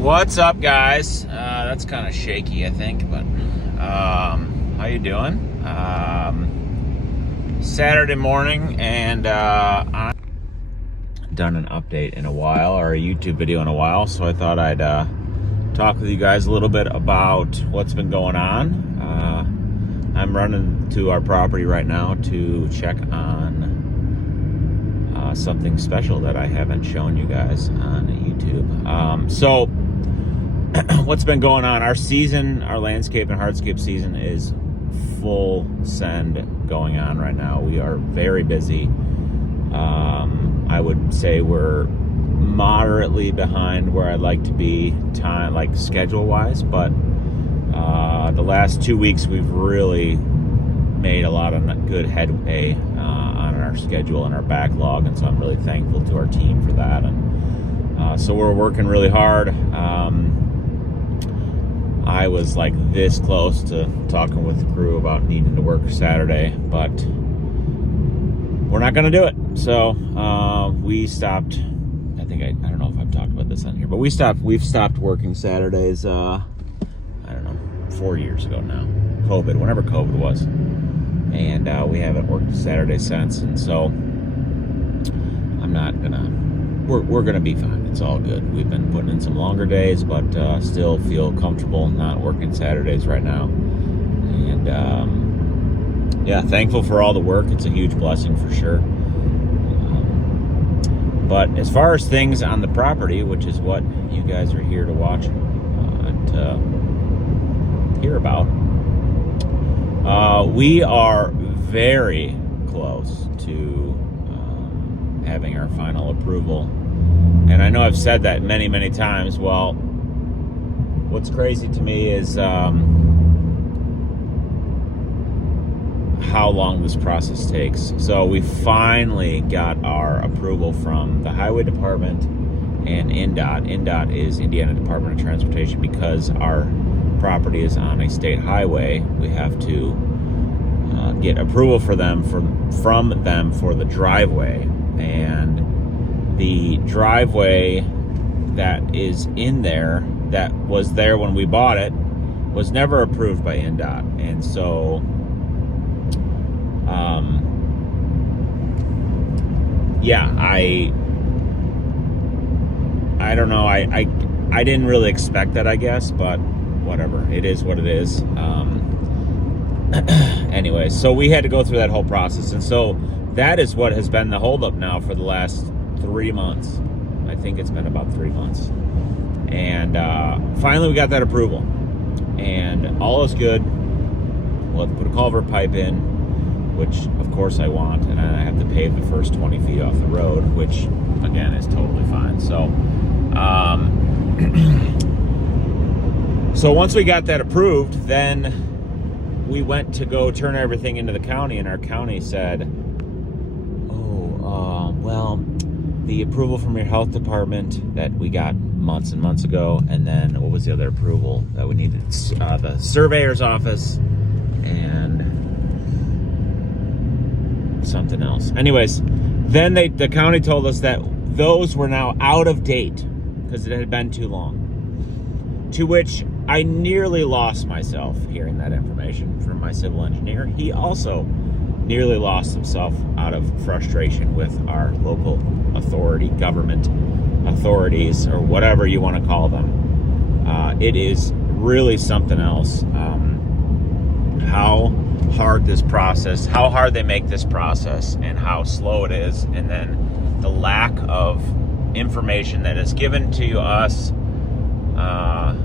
What's up, guys? That's kind of shaky, I think, but how you doing? Saturday morning, and I've done an update in a while, or a YouTube video in a while, so I thought I'd talk with you guys a little bit about what's been going on. I'm running to our property right now to check on something special that I haven't shown you guys on YouTube. So what's been going on? Our season, our landscape and hardscape season is full send going on right now. We are very busy. I would say we're moderately behind where I'd like to be schedule wise, but the last 2 weeks we've really made a lot of good headway on our schedule and our backlog, and so I'm really thankful to our team for that. And so we're working really hard. I was like this close to talking with the crew about needing to work Saturday, but we're not going to do it. So we stopped. I don't know if I've talked about this on here, but we've stopped working Saturdays. I don't know, 4 years ago now. Whenever COVID was, and we haven't worked Saturday since. And so I'm not gonna. We're gonna be fine. It's all good. We've been putting in some longer days, but still feel comfortable not working Saturdays right now. And yeah, thankful for all the work. It's a huge blessing for sure. But as far as things on the property, which is what you guys are here to watch and hear about, we are very close to having our final approval. And I know I've said that many, many times. Well, what's crazy to me is how long this process takes. So we finally got our approval from the Highway Department and INDOT. INDOT is Indiana Department of Transportation. Because our property is on a state highway, we have to get approval from them for the driveway. And the driveway that is in there, that was there when we bought it, was never approved by INDOT. And so yeah, I don't know. I didn't really expect that, I guess, but whatever. It is what it is. Anyway, so we had to go through that whole process, and so that is what has been the holdup now for the last 3 months. I think it's been about 3 months, and finally we got that approval, and all is good. We'll have to put a culvert pipe in, which of course I want, and I have to pave the first 20 feet off the road, which again is totally fine. So so once we got that approved, then we went to go turn everything into the county, and our county said, well, the approval from your health department that we got months and months ago, and then what was the other approval that we needed? The surveyor's office and something else. Anyways, then the county told us that those were now out of date because it had been too long. To which I nearly lost myself hearing that information from my civil engineer. He also nearly lost himself out of frustration with our local government authorities, or whatever you want to call them. It is really something else how hard they make this process, and how slow it is, and then the lack of information that is given to us.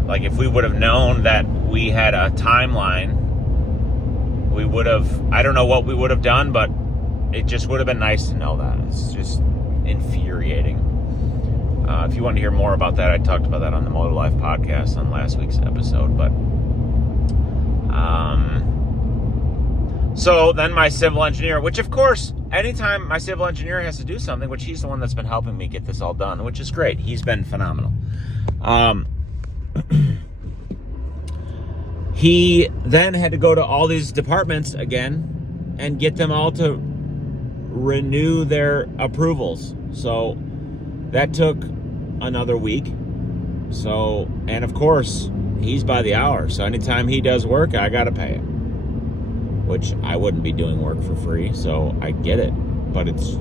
Like, if we would have known that we had a timeline, we would have, I don't know what we would have done, but it just would have been nice to know that. It's just infuriating. If you want to hear more about that, I talked about that on the Mulder Life podcast on last week's episode. But so then my civil engineer, which of course, anytime my civil engineer has to do something, which he's the one that's been helping me get this all done, which is great. He's been phenomenal. He then had to go to all these departments again and get them all to renew their approvals. So that took another week. So, and of course, he's by the hour. So anytime he does work, I got to pay him. Which I wouldn't be doing work for free, so I get it. But it's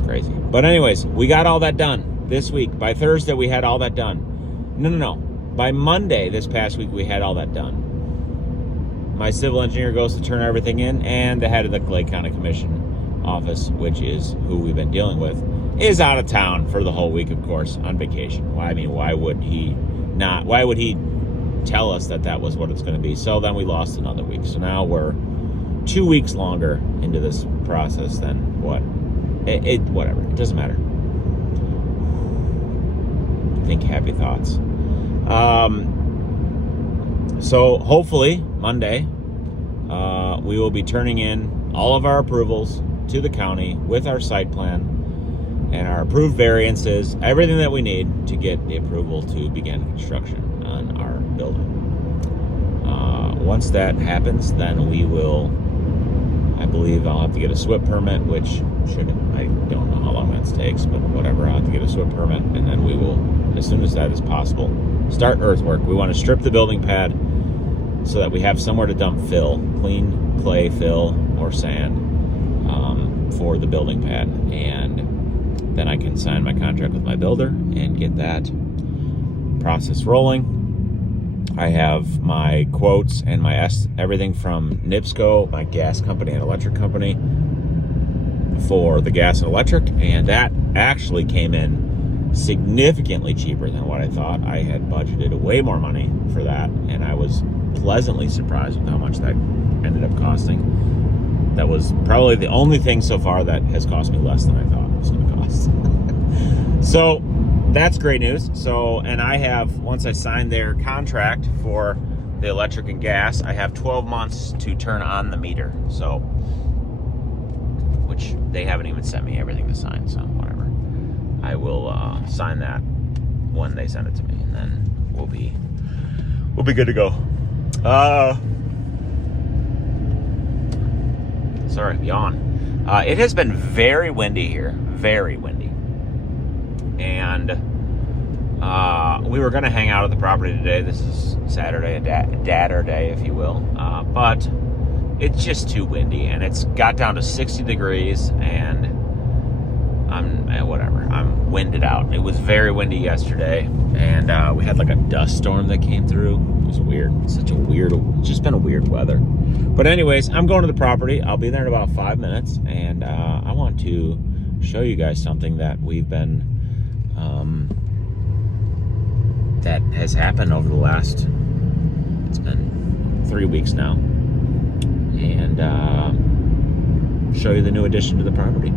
crazy. But anyways, we got all that done this week. By Thursday, we had all that done. No. By Monday this past week, we had all that done. My civil engineer goes to turn everything in, and the head of the Clay County Commission office, which is who we've been dealing with, is out of town for the whole week, of course, on vacation. I mean, why would he not? Why would he tell us that was what it's going to be? So then we lost another week. So now we're 2 weeks longer into this process than what? Whatever. It doesn't matter. Think happy thoughts. So hopefully Monday, we will be turning in all of our approvals to the county with our site plan and our approved variances, everything that we need to get the approval to begin construction on our building. Once that happens, then we will, I believe I'll have to get a SWIP permit, which I don't know how long that takes, but whatever, I'll have to get a SWIP permit, and then we will, as soon as that is possible, start earthwork. We want to strip the building pad so that we have somewhere to dump fill, clean clay fill or sand, for the building pad, and then I can sign my contract with my builder and get that process rolling. I have my quotes and my everything from NIPSCO, my gas company and electric company, for the gas and electric, and that actually came in significantly cheaper than what I thought. I had budgeted way more money for that, and I was pleasantly surprised with how much that ended up costing. That was probably the only thing so far that has cost me less than I thought it was going to cost. So that's great news. So, and I have, once I signed their contract for the electric and gas, I have 12 months to turn on the meter. So, which they haven't even sent me everything to sign, so whatever. I will sign that when they send it to me, and then we'll be good to go. Sorry, yawn. It has been very windy here, very windy. And we were going to hang out at the property today. This is Saturday, a dadder day, if you will. But it's just too windy, and it's got down to 60 degrees, and I'm winded out. It was very windy yesterday, and we had like a dust storm that came through. It was weird. It's just been a weird weather. But anyways, I'm going to the property. I'll be there in about 5 minutes, and I want to show you guys something that we've been, that has happened over the last, it's been 3 weeks now, and show you the new addition to the property.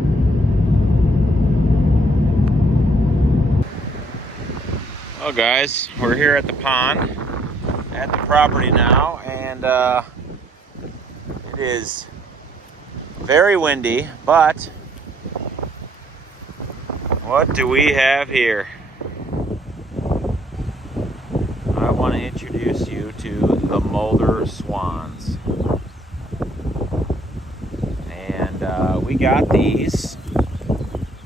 Well, guys, we're here at the pond at the property now, and it is very windy, but what do we have here? I want to introduce you to the Mulder Swans. And we got these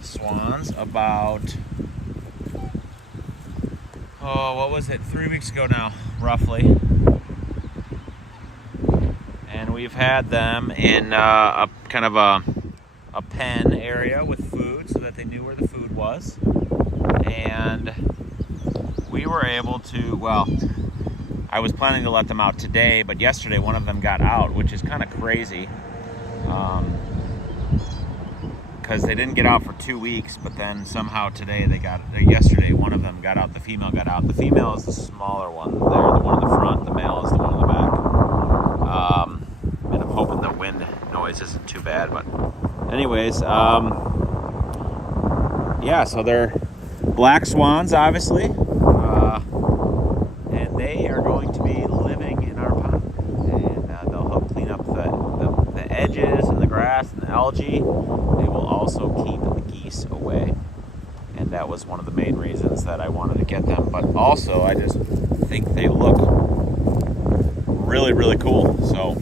swans about, what was it, 3 weeks ago now, roughly. And we've had them in a kind of a pen area with food so that they knew where the food was. And we were able to, well, I was planning to let them out today, but yesterday one of them got out, which is kind of crazy. Because they didn't get out for 2 weeks, but then somehow yesterday one of them got out, the female got out. The female is the smaller one there, the one in the front, the male is the one in the back. And I'm hoping the wind noise isn't too bad, but anyways, yeah, so they're black swans, obviously, and they are going to be living in our pond, and they'll help clean up the edges and the grass and the algae. They will also keep the geese away, and that was one of the main reasons that I wanted to get them, but also I just think they look really, really cool. So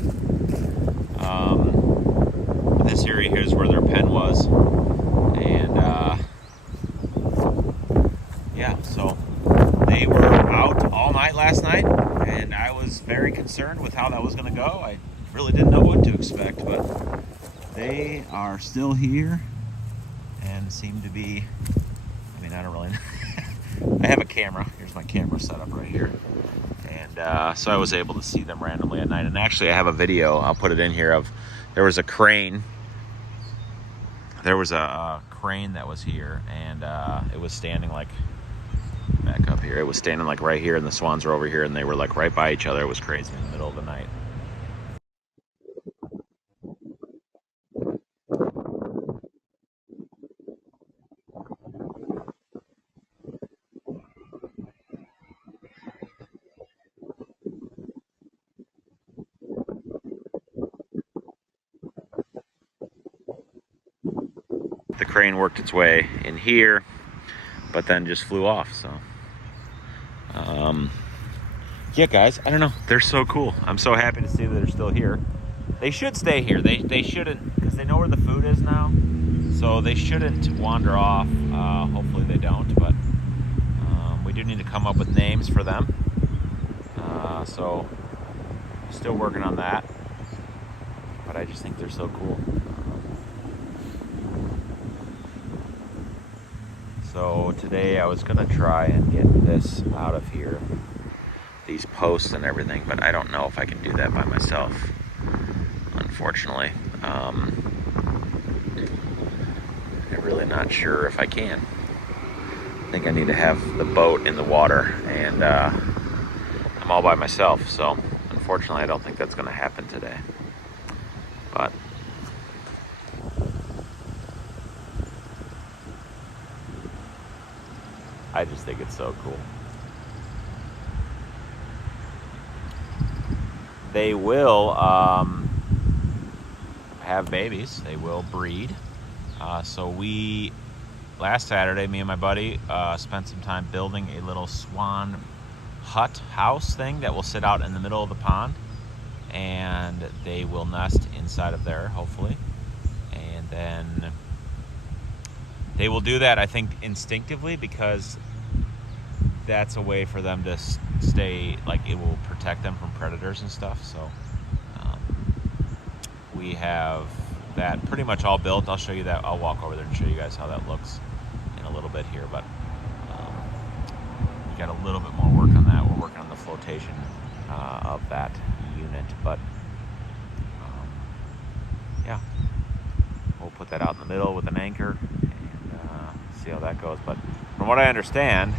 this area here is where their pen was, and very concerned with how that was going to go. I really didn't know what to expect, but they are still here and seem to be, I mean, I don't really know. I have a camera. Here's my camera set up right here. And so I was able to see them randomly at night. And actually I have a video, I'll put it in here, of there was a crane. There was a crane that was here, and it was standing like, back up here, it was standing like right here, and the swans were over here, and they were like right by each other. It was crazy in the middle of the night. The crane worked its way in here, but then just flew off. So yeah, guys, I don't know, they're so cool. I'm so happy to see that they're still here. They should stay here. They shouldn't, because they know where the food is now, so they shouldn't wander off. Hopefully they don't, but we do need to come up with names for them. So still working on that, but I just think they're so cool. So today I was gonna try and get this out of here, these posts and everything, but I don't know if I can do that by myself, unfortunately. I'm really not sure if I can. I think I need to have the boat in the water, and I'm all by myself, so unfortunately I don't think that's gonna happen today. But I just think it's so cool. They will have babies. They will breed. So last Saturday, me and my buddy spent some time building a little swan hut house thing that will sit out in the middle of the pond, and they will nest inside of there, hopefully. And then they will do that, I think, instinctively, because that's a way for them to stay, like, it will protect them from predators and stuff. So we have that pretty much all built. I'll show you that. I'll walk over there and show you guys how that looks in a little bit here, but we got a little bit more work on that. We're working on the flotation of that unit, but yeah, we'll put that out in the middle with an anchor and see how that goes. But from what I understand,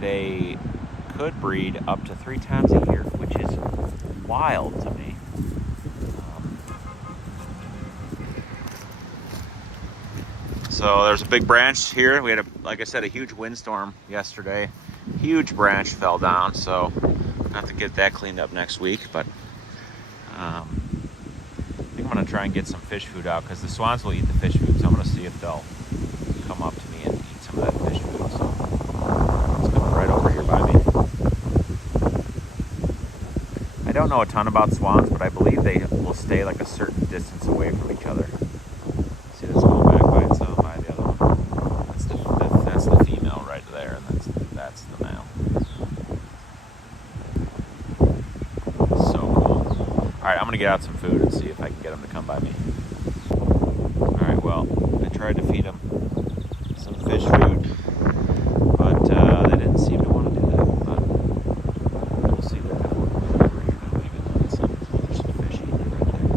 they could breed up to 3 times a year, which is wild to me. So there's a big branch here. We had, like I said, a huge windstorm yesterday. Huge branch fell down, so I'll have to get that cleaned up next week. But I think I'm gonna try and get some fish food out, because the swans will eat the fish food. So I'm gonna see if they'll come up to me and eat some of that fish food. So it's coming right over here by me. I don't know a ton about swans, but I believe they will stay like a certain distance away from each other. See this going back by itself, by the other one. That's the female right there, and that's the male. So cool. All right, I'm gonna get out some food and see if I can get them to come by me. All right, well, I tried to feed them some fish food, but they didn't seem to want to do that. But we'll see. They're kind of working over here now, even though there's some fish eating it right there.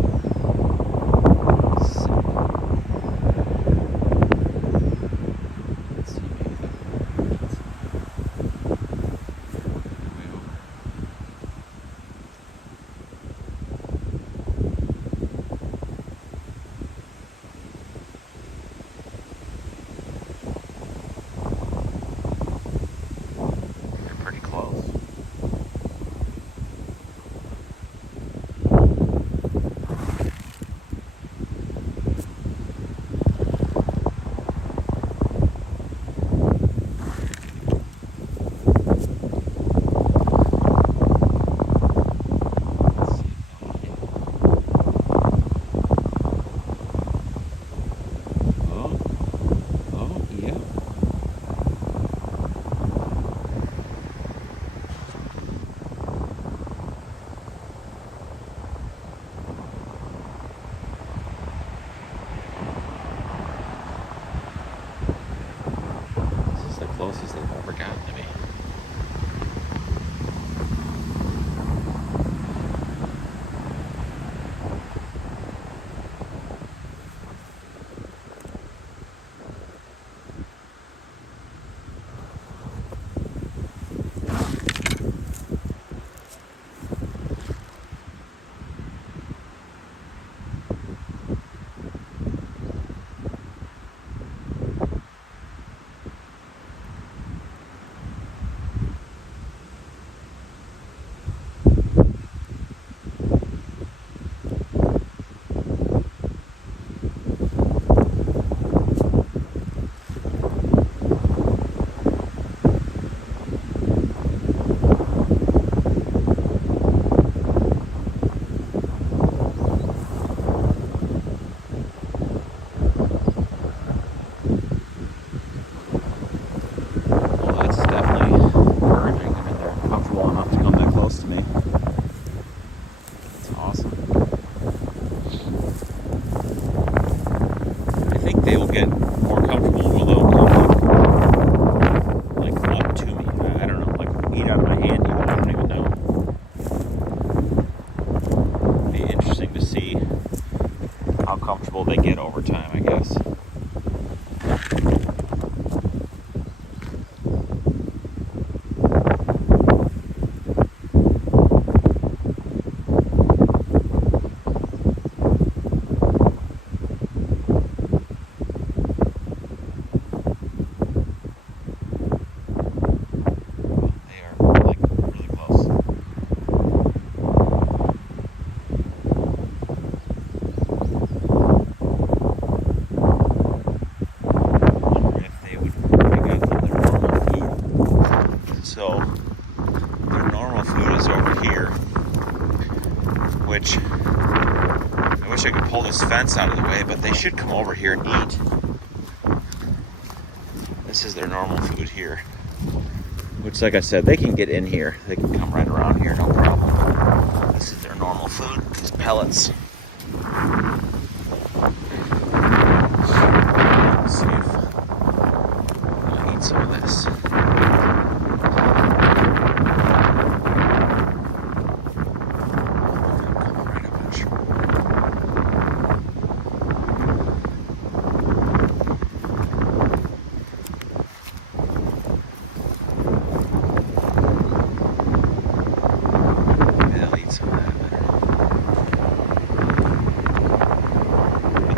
Let's see. Let's see, maybe that works. Way over. closest they've ever gotten to me. They will get more comfortable when they'll come like up to me. I don't know, like eat out of my hand even. I don't even know. It'd be interesting to see how comfortable they get over time, I guess. So their normal food is over here, which I wish I could pull this fence out of the way, but they should come over here and eat. This is their normal food here, which, like I said, they can get in here. They can come right around here, no problem. This is their normal food, these pellets. Let's see if I'll eat some of this.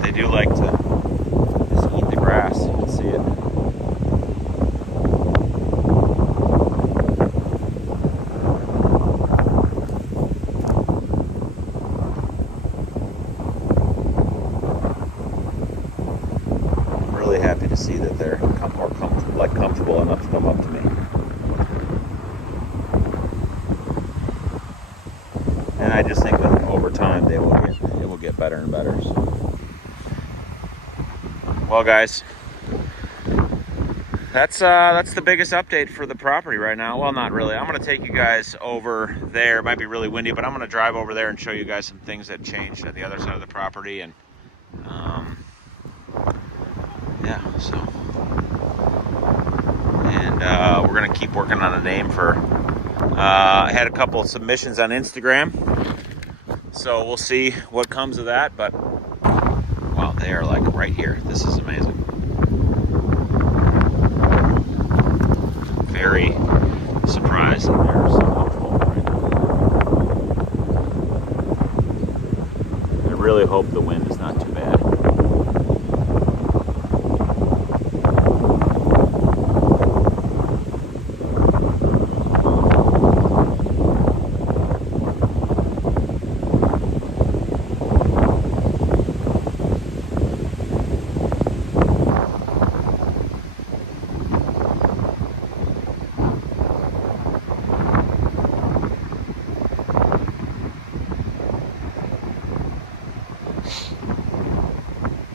They do like to just eat the grass. You can see it. I'm really happy to see that they're more comfortable enough to come up to me. And I just think that over time it will get better and better. So. Well, guys, that's the biggest update for the property right now. Well, not really. I'm going to take you guys over there. It might be really windy, but I'm going to drive over there and show you guys some things that changed at the other side of the property. And yeah, so. And we're going to keep working on a name for, I had a couple of submissions on Instagram. So we'll see what comes of that, but wow, they are like right here. This is amazing. Very surprised that they're so comfortable right now. I really hope the wind is not too bad.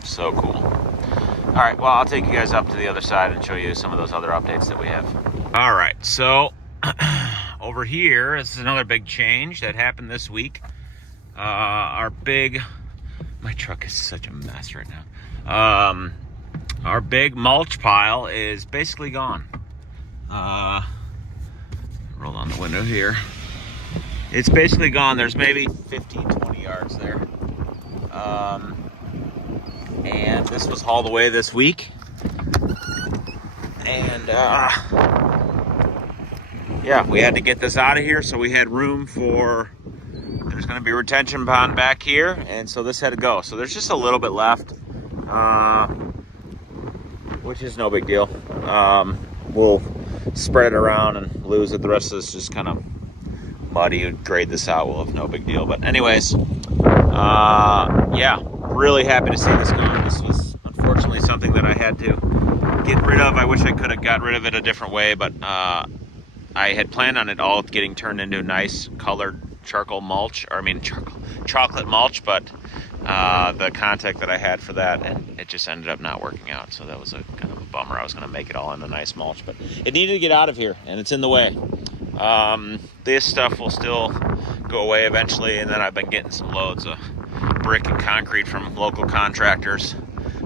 So cool. All right, well, I'll take you guys up to the other side and show you some of those other updates that we have. All right, so over here, this is another big change that happened this week. My truck is such a mess right now. Our big mulch pile is basically gone. Roll on the window here. It's basically gone. There's maybe 15, 20 yards there. And this was hauled away this week. And yeah, we had to get this out of here, so we had room for, there's going to be a retention pond back here, and so this had to go. So there's just a little bit left, which is no big deal. We'll spread it around and lose it. The rest of this is just kind of muddy. You'd grade this out, we'll have no big deal. But anyways, yeah, really happy to see this gone. This was unfortunately something that I had to get rid of. I wish I could have got rid of it a different way, but I had planned on it all getting turned into nice colored charcoal mulch, or I mean chocolate mulch, but the contact that I had for that, and it just ended up not working out. So that was a kind of a bummer. I was going to make it all into nice mulch, but it needed to get out of here, and it's in the way. This stuff will still go away eventually, and then I've been getting some loads of brick and concrete from local contractors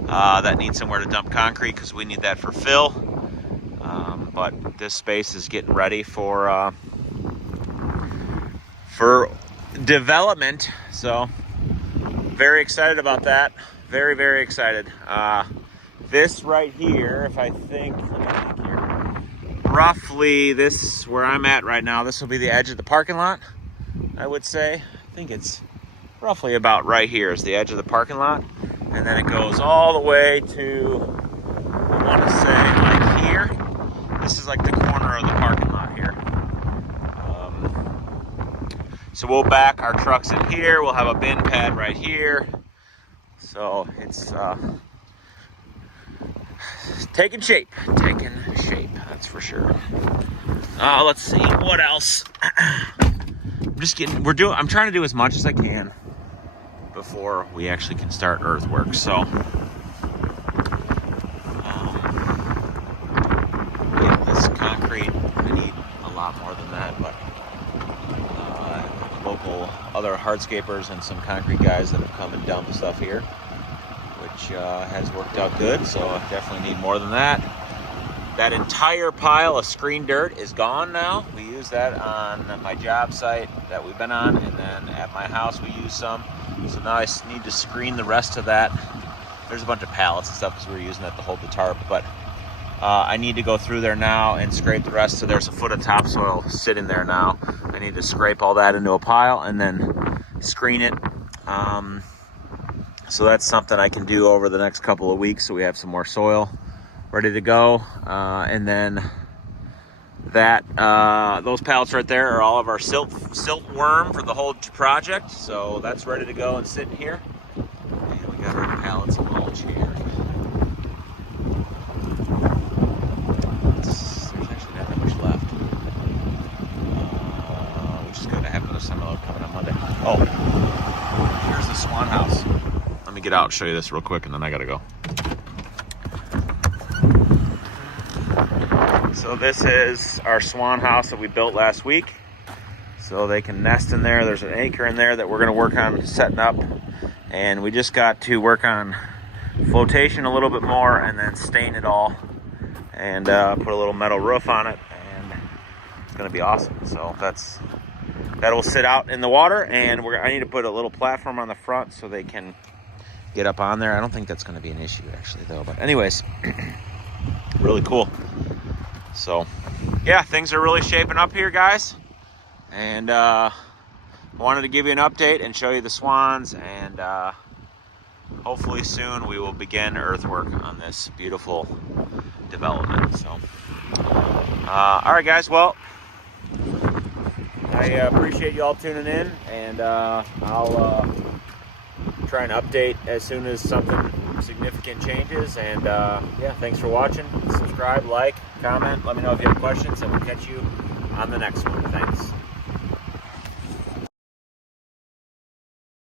that need somewhere to dump concrete, because we need that for fill. But this space is getting ready for development, so very excited about that. Very, very excited. This right here, if I think, let me think here, roughly this, where I'm at right now, this will be the edge of the parking lot, I would say. I think it's roughly about right here is the edge of the parking lot, and then it goes all the way to, I want to say, like here. This is like the corner of the parking lot here. So we'll back our trucks in here. We'll have a bin pad right here. So it's taking shape, that's for sure. Let's see what else. I'm trying to do as much as I can before we actually can start earthworks. So yeah, this concrete, I need a lot more than that, but local other hardscapers and some concrete guys that have come and dumped stuff here, which has worked out good. So I definitely need more than that. That entire pile of screen dirt is gone now. We use that on my job site that we've been on, and then at my house we use some. So now I need to screen the rest of that. There's a bunch of pallets and stuff because we were using that to hold the tarp, but I need to go through there now and scrape the rest. So there's a foot of topsoil sitting there now. I need to scrape all that into a pile and then screen it. So that's something I can do over the next couple of weeks, so we have some more soil ready to go. And then that those pallets right there are all of our silt worm for the whole project. So that's ready to go and sitting here. And we got our pallets of mulch here. There's actually not that much left. We just got to have another semi-load coming on Monday. Oh, here's the Swan house. Let me get out and show you this real quick, and then I gotta go. So this is our Swan house that we built last week. So they can nest in there. There's an acre in there that we're gonna work on setting up. And we just got to work on flotation a little bit more and then stain it all and put a little metal roof on it, and it's gonna be awesome. So that'll sit out in the water, and I need to put a little platform on the front so they can get up on there. I don't think that's going to be an issue actually though, but anyways, really cool. So yeah, things are really shaping up here, guys, and wanted to give you an update and show you the Swans, and hopefully soon we will begin earthwork on this beautiful development. So all right guys, well, I appreciate you all tuning in, and I'll try and update as soon as something significant changes. And yeah, thanks for watching. Subscribe, like, comment, let me know if you have questions, and we'll catch you on the next one. Thanks.